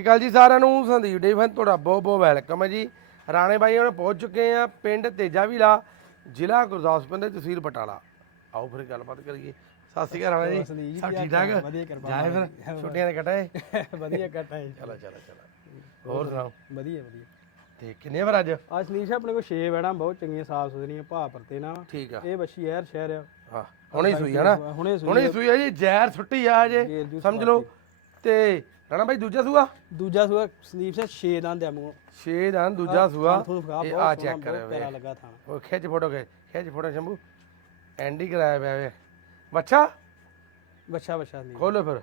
ਅਕਾਲ ਜੀ ਸਾਰਿਆਂ ਨੂੰ ਸੰਦੀਪ ਡੇਫਨ ਤੁਹਾਡਾ ਬਹੁਤ ਬਹੁਤ ਵੈਲਕਮ ਹੈ ਜੀ। ਰਾਣੇ ਬਾਈ ਹੁਣ ਪਹੁੰਚ ਚੁੱਕੇ ਆ ਪਿੰਡ ਤੇਜਾ ਵੀਲਾ ਜ਼ਿਲ੍ਹਾ ਗੁਰਦਾਸਪੁਰ ਦੇ ਤਹਿਸੀਲ ਬਟਾਲਾ। ਆਓ ਫਿਰ ਗੱਲਬਾਤ ਕਰੀਏ। ਸਤਿ ਸ਼੍ਰੀ ਅਕਾਲ ਰਾਣਾ ਜੀ। ਸਭ ਠੀਕ ਠਾਕ? ਵਧੀਆ ਜਾਏ ਫਿਰ ਛੁੱਟੀਆਂ ਦੇ ਕਟਾਏ ਵਧੀਆ ਕੱਟ ਹੈ ਚਲੋ ਚਲੋ ਚਲੋ। ਹੋਰ ਸੁਣਾਓ? ਵਧੀਆ ਵਧੀਆ। ਤੇ ਕਿੰਨੇ ਵਾਰ ਅੱਜ? ਅੱਜ ਸਨੀਸ਼ ਆਪਣੇ ਕੋਲ 6 ਬੈਣਾ ਬਹੁਤ ਚੰਗੀਆਂ ਸਾਫ਼ ਸੁਥਰੀਆਂ ਭਾਅ ਪਰਤੇ ਨਾਲ। ਠੀਕ ਆ। ਇਹ ਬੱਚੀ ਯਾਰ ਸ਼ਹਿਰ ਆ। ਹਾਂ ਹੁਣੇ ਹੀ ਸੂਈ ਆ ਨਾ? ਹੁਣੇ ਸੂਈ ਹੁਣੇ ਹੀ ਸੂਈ ਆ ਜੀ ਜ਼ਹਿਰ ਛੁੱਟੀ ਆ ਜੇ ਸਮਝ ਲਓ। ਤੇ ਰਾਣਾ ਬਾਈ ਦੂਜਾ ਸੂਆ? ਦੂਜਾ ਸੂਆ ਸਨੀਪ ਸੇ 6 ਦੰਦ ਆ ਮੂੰਹ 6 ਦਾ ਦੂਜਾ ਸੂਆ। ਇਹ ਆ ਚੈੱਕ ਕਰਿਓ ਪਿਆਰਾ ਵੇ ਲੱਗਾ ਥਾਣਾ ਉਹ ਖਿੱਚ ਫੋਟੋ ਖਿੱਚ ਖਿੱਚ ਫੋਟੋ ਸ਼ੰਭੂ। ਐਂਡੀ ਕਰਾਇਆ ਪਿਆ ਵੇ। ਬੱਚਾ ਬੱਚਾ ਬੱਚਾ ਸਨੀਪ ਖੋਲੋ ਫਿਰ।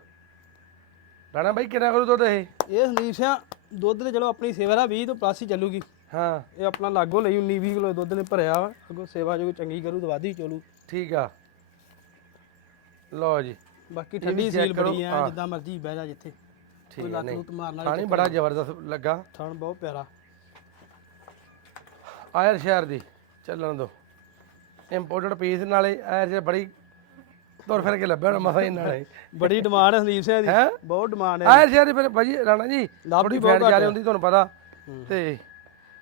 ਰਾਣਾ ਬਾਈ ਕਿੰਨਾ ਕਰੂ ਦੁੱਧ ਇਹ? ਇਹ ਸਨੀਪ ਸੇ ਦੁੱਧ ਤੇ ਚਲੋ ਆਪਣੀ ਸੇਵਾ ਦਾ 20 ਤੋਂ ਪਲੱਸ ਹੀ ਚੱਲੂਗੀ। ਹਾਂ। ਇਹ ਆਪਣਾ ਲਾਗੋ ਲਈ 19 20 ਕਿਲੋ ਦੁੱਧ ਨੇ ਭਰਿਆ ਵਾ। ਅੱਗੋਂ ਸੇਵਾ ਜੋ ਚੰਗੀ ਕਰੂ ਤਾਂ ਵਾਧੀ ਚੋਲੂ। ਠੀਕ ਆ। ਲਓ ਜੀ। ਬਾਕੀ ਠੰਡੀ ਸੀਲ ਬੜੀ ਆ। ਜਿੱਦਾਂ ਮਰਜ਼ੀ ਬਹਿ ਜਾ ਜਿੱਥੇ। ਕੋਈ ਨਹੀਂ। ਲੁੱਤ ਮਾਰਨ ਵਾਲੀ ਖਾਣੀ ਬੜਾ ਜ਼ਬਰਦਸਤ ਲੱਗਾ। ਥਣ ਬਹੁਤ ਪਿਆਰਾ। ਆਇਰ ਸ਼ਹਿਰ ਦੀ ਚੱਲਣ ਦੋ। ਇੰਪੋਰਟਡ ਪੀਸ ਨਾਲੇ ਆਇਰ ਸ਼ਹਿਰ ਬੜੀ ਤੁਰ ਫਿਰ ਕੇ ਲੱਭਿਆ ਹੋਣਾ ਮਸਾ ਹੀ ਨਾਲੇ ਬੜੀ ਡਿਮਾਂਡ ਹੈ ਸੰਦੀਪ ਸਿੰਘ ਦੀ। ਹੈਂ? ਬਹੁਤ ਡਿਮਾਂਡ ਹੈ। ਆਇਰ ਸ਼ਹਿਰ ਦੀ ਫਿਰ ਭਾਜੀ ਰਾਣਾ ਜੀ ਲੱਭ ਥੋੜੀ ਬਹੁਤ ਫੈਟ ਜ਼ਿਆਦਾ ਆ। ਹੁੰਦੀ ਤੁਹਾਨੂੰ ਪਤਾ। ਤੇ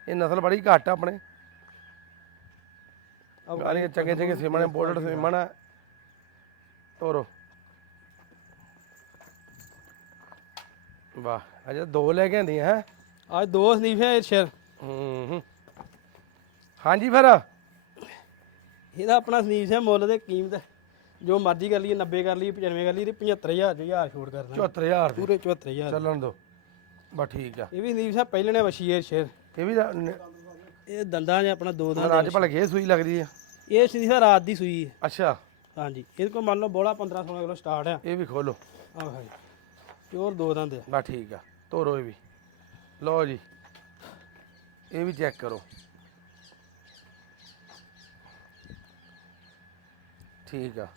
ਇਹ ਨਸਲ ਬੜੀ ਘੱਟ ਆ ਆਪਣੇ। ਗਾਲੀਆਂ ਚੰਗੇ ਚੰਗੇ ਸਿਮਣ ਇੰਪੋਰਟਡ ਸਿਮਣ ਆ। ਤੋਰੋ। ਵਾਹ ਅਜੇ ਦੋ ਲੈ ਕੇ ਆਂਦੀ ਹੈ? ਅੱਜ ਦੋ ਸੰਦੀਪ ਸਿੰਘ ਸ਼ੇਰ। ਹੂੰ। ਹਾਂਜੀ ਫਿਰ। ਇਹਦਾ ਆਪਣਾ ਸੰਦੀਪ ਸਿੰਘ ਮੁੱਲ ਦੇ ਕੀਮਤ ਜੋ ਮਰਜ਼ੀ ਕਰ ਲਈਏ 90 ਕਰ ਲਈਏ 95 ਕਰ ਲਈਏ ਤੇ 75000 ਚ ਹਜ਼ਾਰ ਛੋੜ ਕਰ ਦਾਂਗੇ। 74000 ਦੀ। ਪੂਰੇ 74000 ਚੱਲਣ ਦੋ। ਬਸ ਠੀਕ ਆ। ਇਹ ਵੀ ਸੰਦੀਪ ਸਿੰਘ ਪਹਿਲੇ ਨੇ ਵਸ਼ੀਰ ਸ਼ੇਰ। ਇਹ ਵੀ ਇਹ ਦੰਦਾਂ 'ਚ ਆਪਣਾ ਦੋ ਦੰਦ ਰਾਜ ਭਲ ਕੇ ਸੂਈ ਲੱਗਦੀ ਆ? ਇਹ ਸੰਦੀਪ ਸਿੰਘ ਰਾਤ ਦੀ ਸੂਈ ਹੈ ਅੱਛਾ। ਹਾਂਜੀ। ਇਹਦੇ ਕੋਲ ਮੰਨ ਲਓ ਬੋਲਾ 15 16 ਕਿਲੋ ਸਟਾਰਟ ਆ। ਇਹ ਵੀ ਖੋਲੋ। ਆਹ ਭਾਈ ਪਿਓਰ ਦੋ ਦੰਦ ਆ। ਬਸ ਠੀਕ ਆ ਤੋਰੋ ਇਹ ਵੀ। ਲਓ ਜੀ ਇਹ ਵੀ ਚੈੱਕ ਕਰੋ। ਠੀਕ ਆ।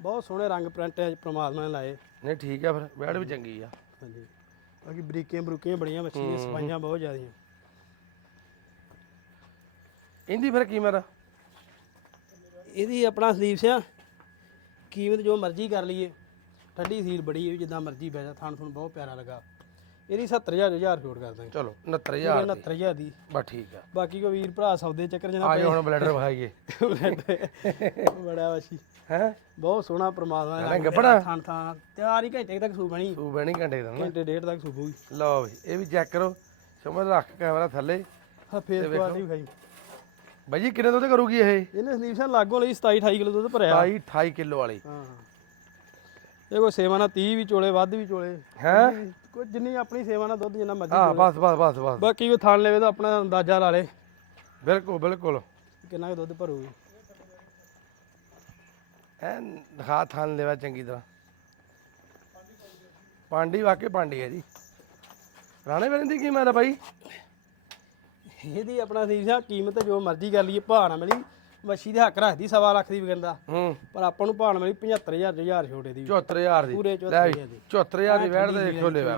ਬਹੁਤ ਸੋਹਣੇ ਰੰਗ ਪ੍ਰਿੰਟ ਹੈ ਪ੍ਰਮਾਤਮਾ ਨੇ ਲਾਏ। ਨਹੀਂ ਠੀਕ ਆ ਫਿਰ ਬੈੜ ਵੀ ਚੰਗੀ ਆ। ਹਾਂਜੀ। ਬਾਕੀ ਬਰੀਕੀਆਂ ਬਰੂਕੀਆਂ ਬੜੀਆਂ ਬੱਚੀਆਂ ਸਫਾਈਆਂ ਬਹੁਤ ਜ਼ਿਆਦੀਆਂ। ਇਹਦੀ ਫਿਰ ਕੀਮਤ ਆ? ਇਹਦੀ ਆਪਣਾ ਸੰਦੀਪ ਸਿੰਘ ਕੀਮਤ ਜੋ ਮਰਜ਼ੀ ਕਰ ਲਈਏ। ਠੰਡੀ ਸੀਲ ਬੜੀ ਹੈ ਜਿੱਦਾਂ ਮਰਜ਼ੀ ਬਹਿ ਜਾ ਥਣ ਤੁਹਾਨੂੰ ਬਹੁਤ ਪਿਆਰਾ ਲੱਗਾ। ਇਹਦੀ 70000 ਹਜ਼ਾਰ ਛੋੜ ਕਰ ਦਾਂਗੇ। ਚਲੋ 69000 ਦੀ। 69000 ਦੀ। ਬਸ ਠੀਕ ਆ। ਬਾਕੀ ਕੋ ਵੀਰ ਭਰਾ ਸੌਦੇ ਚੱਕਰ ਜਨਾ ਆ ਜਾਓ ਹੁਣ ਬਲੈਡਰ ਵਿਖਾਈਏ। ਬੜਾ ਵਸ਼ੀ। ਹੈ? ਬਹੁਤ ਸੋਹਣਾ ਪ੍ਰਮਾਤਮਾ ਰੰਗ ਬੜਾ। ਥਣ ਥਾਂ ਤਿਆਰ ਹੀ ਘੰਟੇ ਤੱਕ ਸੂ ਬਣੀ। ਤੂੰ ਬਹਿਣੀ ਘੰਟੇ ਦਾ ਨਾ। ਘੰਟੇ ਡੇਢ ਤੱਕ ਸੂਬੂਗੀ ਲਓ ਵੀ ਇਹ ਵੀ ਚੈੱਕ ਕਰੋ। ਸਮਝ ਰੱਖ ਕੈਮਰਾ ਥੱਲੇ। ਹਾਂ ਫੇਸ ਕੁਆਲਿਟੀ ਖਾਈ ਬਾਈ ਜੀ ਕਿੰਨੇ ਦੁੱਧ ਕਰੂਗੀ ਇਹ? ਇਹਨੇ ਸੰਦੀਪ ਸਿੰਘ ਲਾਗੋਂ ਲਈ 27 28 ਕਿਲੋ ਦੁੱਧ ਭਰਿਆ। 28 28 ਕਿਲੋ ਵਾਲੀ। ਹਾਂ। ਇਹ ਕੋਈ ਸੇਵਾ ਨਾਲ 30 ਵੀ ਚੋਲੇ ਵੱਧ ਵੀ ਚੋਲੇ। ਹੈ? ਕੋਈ ਜਿੰਨੀ ਆਪਣੀ ਸੇਵਾ ਨਾਲ ਦੁੱਧ ਜਿੰਨਾ ਮਰਜ਼ੀ ਹਾਂ ਬਸ ਬਸ ਬਸ ਬਸ। ਬਾਕੀ ਕੋਈ ਥਣ ਲਵੇ ਤਾਂ ਆਪਣਾ ਅੰਦਾਜ਼ਾ ਲਾ ਲੇ। ਬਿਲਕੁਲ ਬਿਲਕੁਲ। ਕਿੰਨਾ ਦੁੱਧ ਭਰੂਗੀ? ਐ ਦਿਖਾ ਥਾਨ ਲੈਵਾ ਚੰਗੀ ਤਰ੍ਹਾਂ। ਪਾਂਡੀ ਵਾਕੇ ਪਾਂਡੀ ਹੈ ਜੀ। ਰਾਣੇ ਵੇਲੇ ਦੀ ਕੀਮਤ ਆ ਬਾਈ। ਇਹਦੀ ਆਪਣਾ ਸਿੰਘ ਕੀਮਤ ਜੋ ਮਰਜ਼ੀ ਕਰ ਲਈਏ ਭਾਅ ਨਾ ਮਿਲੀ। ਮੱਛੀ ਦੇ ਹੱਕ ਰੱਖਦੀ ਸਵਾ ਲੱਖ ਦੀ ਵਿਕੰਦਾ ਹੂੰ। ਪਰ ਆਪਾਂ ਨੂੰ ਨਾ ਮਿਲੀ 75000 ਹਜ਼ਾਰ ਛੋਟੇ ਦੀ 74000 ਦੀ। ਪੂਰੇ ਲੈ ਵੀ 74000 ਦੀ 74000 ਦੀ ਵੈੜ ਦੇ। ਦੇਖੋ ਲੈਵਾ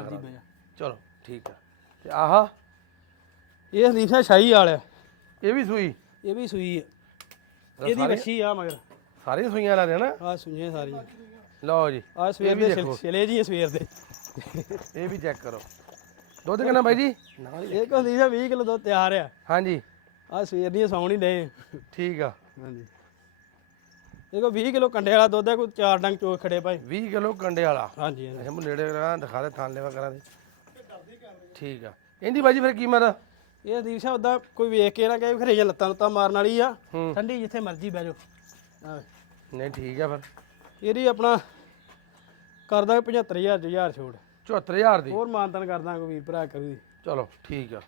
ਚਲੋ ਠੀਕ ਆ। ਤੇ ਆਹਾ ਇਹ ਸੰਦੀਪ ਸਿੰਘ ਸ਼ਾਹੀ ਵਾਲਾ। ਇਹ ਵੀ ਸੂਈ? ਇਹ ਵੀ ਸੂਈ ਹੈ ਇਹਦੀ ਵੱਛੀ ਆ ਮਗਰ। ਸਾਰੀਆਂ ਸੂਈਆਂ ਲਾ ਦੇਣਾ ਆ ਸੂਈਆਂ ਸਾਰੀਆਂ। ਲਓ ਜੀ ਆ ਸਵੇਰ ਦੇ। ਛਿਲੇ ਜੀ ਸਵੇਰ ਦੇ। ਇਹ ਵੀ ਚੈੱਕ ਕਰੋ। ਦੁੱਧ ਕਿੰਨਾ ਬਾਈ ਜੀ? ਨਾਲ ਹੀ ਇਹ ਕੋ ਸੰਦੀਪ ਸਿੰਘ 20 ਕਿਲੋ ਦੁੱਧ ਤਿਆਰ ਆ। ਹਾਂਜੀ। ਆ ਸਵੇਰ ਦੀਆਂ ਸੌਣ ਹੀ ਦੇ ਠੀਕ ਆ। ਹਾਂਜੀ। ਇਹ ਕੋ 20 ਕਿਲੋ ਕੰਡੇ ਵਾਲਾ ਦੁੱਧ ਹੈ ਕੋਈ ਚਾਰ ਡੰਗ ਚੋਕ ਖੜੇ ਭਾਈ। 20 ਕਿਲੋ ਕੰਡੇ ਵਾਲਾ? ਹਾਂਜੀ ਹਾਂਜੀ। ਅੱਛਾ ਮੈਂ ਨੇੜੇ ਕਰਾਂ ਦਿਖਾ ਦੇ ਥਾਨ ਲੈਵਾ ਕਰਾਂ ਦੇ। ਠੀਕ ਆ। ਇਹਦੀ ਬਾਜੀ ਫਿਰ ਕੀਮਤ? ਇਹ ਸੰਦੀਪ ਸਿੰਘ ਉਦਾਂ ਕੋਈ ਵੇਖ ਕੇ ਨਾ ਕਹੇ ਖਰੇ ਜਾਂ ਲੱਤਾਂ ਲੁੱਤਾਂ ਮਾਰਨ ਵਾਲੀ ਆ। ਹੂੰ। ਠੰਡੀ ਜਿੱਥੇ ਮਰਜ਼ੀ ਬਹਿ ਜਾਓ। ਆਹ, ਨਹੀਂ ਠੀਕ ਆ ਫਿਰ। ਇਹਦੀ ਆਪਣਾ ਕਰ ਦਾਂਗੇ 75000 ਚ ਹਜ਼ਾਰ ਛੋੜ 74000 ਦੀ? ਹੋਰ ਮਾਨਤਨ ਕਰ ਦਾਂਗੇ ਵੀਰ ਭਰਾ ਕਰੂ ਚਲੋ ਠੀਕ ਆ।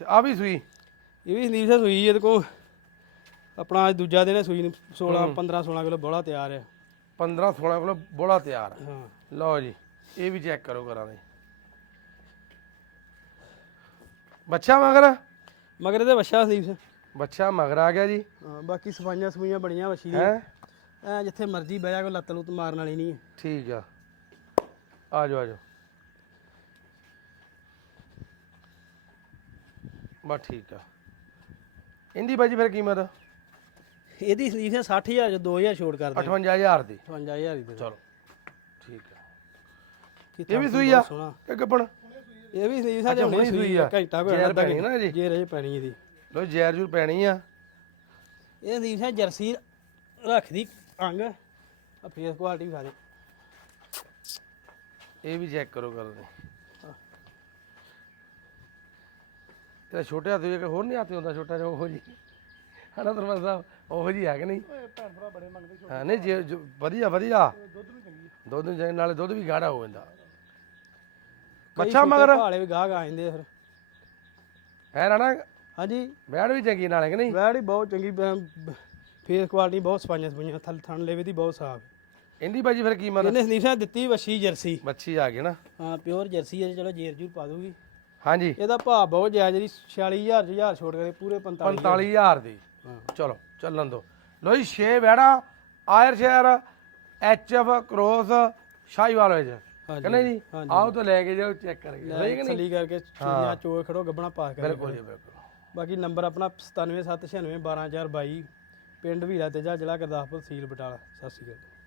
ਤੇ ਆ ਵੀ ਸੂਈ? ਇਹ ਵੀ ਸੰਦੀਪ ਸਿੰਘ ਸੂਈ ਇਹਦੇ ਕੋ ਆਪਣਾ ਅੱਜ ਦੂਜਾ ਦਿਨ ਹੈ ਸੂਈ ਨੂੰ 16 15 16 ਕਿਲੋ ਬੋਲਾ ਤਿਆਰ ਆ 15 16 ਕਿਲੋ ਬੋਲਾ ਤਿਆਰ। ਹਾਂ। ਲਓ ਜੀ ਇਹ ਵੀ ਚੈੱਕ ਕਰੋ ਕਰਾਂ ਦੇ। ਬੱਚਾ ਮਗਰ? ਮਗਰ ਇਹਦੇ ਵੱਛਾ ਸੰਦੀਪ ਬੱਚਾ ਮਗਰ ਆ ਗਿਆ ਜੀ। ਹਾਂ ਬਾਕੀ ਸਫਾਈਆਂ ਸਫਾਈਆਂ ਬੜੀਆਂ ਵੱਛੀ ਦੀਆਂ। ਹੈ? ਐ ਜਿੱਥੇ ਮਰਜ਼ੀ ਬਹਿ ਜਾ ਕੋਈ ਲੱਤ ਲੁੱਤ ਮਾਰਨ ਵਾਲੀ ਨਹੀਂ ਹੈ। ਠੀਕ ਆ। ਆ ਜਾਓ ਆ ਜਾਓ। ਬਸ ਠੀਕ ਆ। ਇਹਦੀ ਬਾਜੀ ਫਿਰ ਕੀਮਤ? ਇਹਦੀ ਸੰਦੀਪ ਸਿੰਘ 60000 ਚ 2000 ਛੋੜ ਕਰ ਦਾਂਗੇ 58000 ਦੀ। 55000 ਦੀ ਦੇ। ਚਲੋ ਠੀਕ ਕਿ ਇਹ ਵੀ ਸੂਈ ਆ? ਕਿ ਗੱਪਣ ਇਹ ਵੀ ਸਲੀਵ ਸਾਡੇ ਹੁਣੇ ਸੂਈ ਆ। ਘੰਟਾ ਜ਼ਹਿਰ ਅੱਧਾ ਪੈਣੀ ਨਾ ਜੀ? ਜੇ ਰਜੇ ਪੈਣੀ ਇਹਦੀ। ਲੋ ਜ਼ਹਿਰ ਜੂਰ ਪੈਣੀ ਆ। ਇਹ ਸਲੀਵ ਹੈ ਜਰਸੀ ਰੱਖਦੀ ਅੰਗ ਆ ਫੇਸ ਕੁਆਲਿਟੀ ਖਾ ਦੇ ਇਹ ਵੀ ਚੈੱਕ ਕਰੋ ਕਰਦੇ ਤੇ ਛੋਟੇ ਹੱਥ ਇੱਕ ਹੋਰ ਨਹੀਂ ਹੱਥ ਹੁੰਦਾ ਛੋਟਾ ਜਿਹਾ ਉਹੋ ਜੀ ਹਨਾ ਦਰਬਾਰ ਸਾਹਿਬ? ਉਹੋ ਜੀ ਹੈ ਕਿ ਨਹੀਂ? ਭੈਣ ਭਰਾ ਬੜੇ ਮੰਗਦੇ ਹਾਂ ਨਹੀਂ ਜੇ ਜੋ- ਵਧੀਆ ਵਧੀਆ। ਦੁੱਧ ਵੀ ਚੰਗੀ ਦੁੱਧ ਨੂੰ ਨਾਲੇ ਦੁੱਧ ਵੀ ਗਾੜਾ ਹੋ ਜਾਂਦਾ। ਕਈ ਬੱਚਾ ਛੋਟੇ ਮਗਰ ਭਾਲੇ ਵੀ ਗਾਹਕ ਆ ਜਾਂਦੇ ਆ ਫਿਰ। ਹੈ ਰਾਣਾ? ਹਾਂਜੀ। ਬੈੜ ਵੀ ਚੰਗੀ ਨਾਲੇ ਕਿ ਨਹੀਂ? ਵੈੜ ਹੀ ਬਹੁਤ ਚੰਗੀ ਫੇਸ ਕੁਆਲਿਟੀ ਬਹੁਤ ਸਫਾਈਆਂ ਸਫਾਈਆਂ ਥਲ ਥਣ ਲੈਵੇ ਦੀ ਬਹੁਤ ਸਾਫ਼ ਇਹਦੀ ਬਾਜੀ ਫਿਰ ਕੀਮਤ ਇਹਨੇ ਸਨੀਫਾ ਦਿੱਤੀ ਵਸ਼ੀ ਜਰਸੀ। ਮੱਛੀ ਆ ਗਈ ਨਾ। ਹਾਂ ਪਿਓਰ ਜਰਸੀ ਹੈ ਚਲੋ ਜੇਰ ਜੂਰ ਪਾ ਦੂਗੀ ਹਾਂਜੀ। ਇਹਦਾ ਭਾਅ ਬਹੁਤ ਜਾਇਜ਼ ਜੀ 46000 ਹਜ਼ਾਰ ਛੋੜ ਕੇ ਪੂਰੇ 45 45000 ਦੀ। ਚਲੋ ਚੱਲਣ ਦੋ। ਲੋ ਜੀ 6 ਬੈੜਾ ਆਇਰ ਸ਼ਹਿਰ ਐਚਐਫ ਕ੍ਰੋਸ ਸ਼ਾਹੀਵਾਲ ਵਿੱਚ। ਕਹਿੰਦੇ ਜੀ। ਆਓ ਤਾਂ ਲੈ ਕੇ ਜਾਓ ਚੈੱਕ ਕਰਕੇ। ਸਹੀ ਕਿ ਨਹੀਂ? ਕਰਕੇ ਚੂੜੀਆਂ ਚੋਏ ਖੜੋ ਗੱਬਣਾ ਪਾ ਕੇ ਬਿਲਕੁਲ ਜੀ ਬਿਲਕੁਲ। ਬਾਕੀ ਨੰਬਰ ਆਪਣਾ 97796 12022 ਪਿੰਡ ਵੀਰਾ ਤੇਜਾ ਜ਼ਿਲ੍ਹਾ ਗੁਰਦਾਸਪੁਰ ਤਹਿਸੀਲ ਬਟਾਲਾ। ਸਤਿ ਸ਼੍ਰੀ ਅਕਾਲ।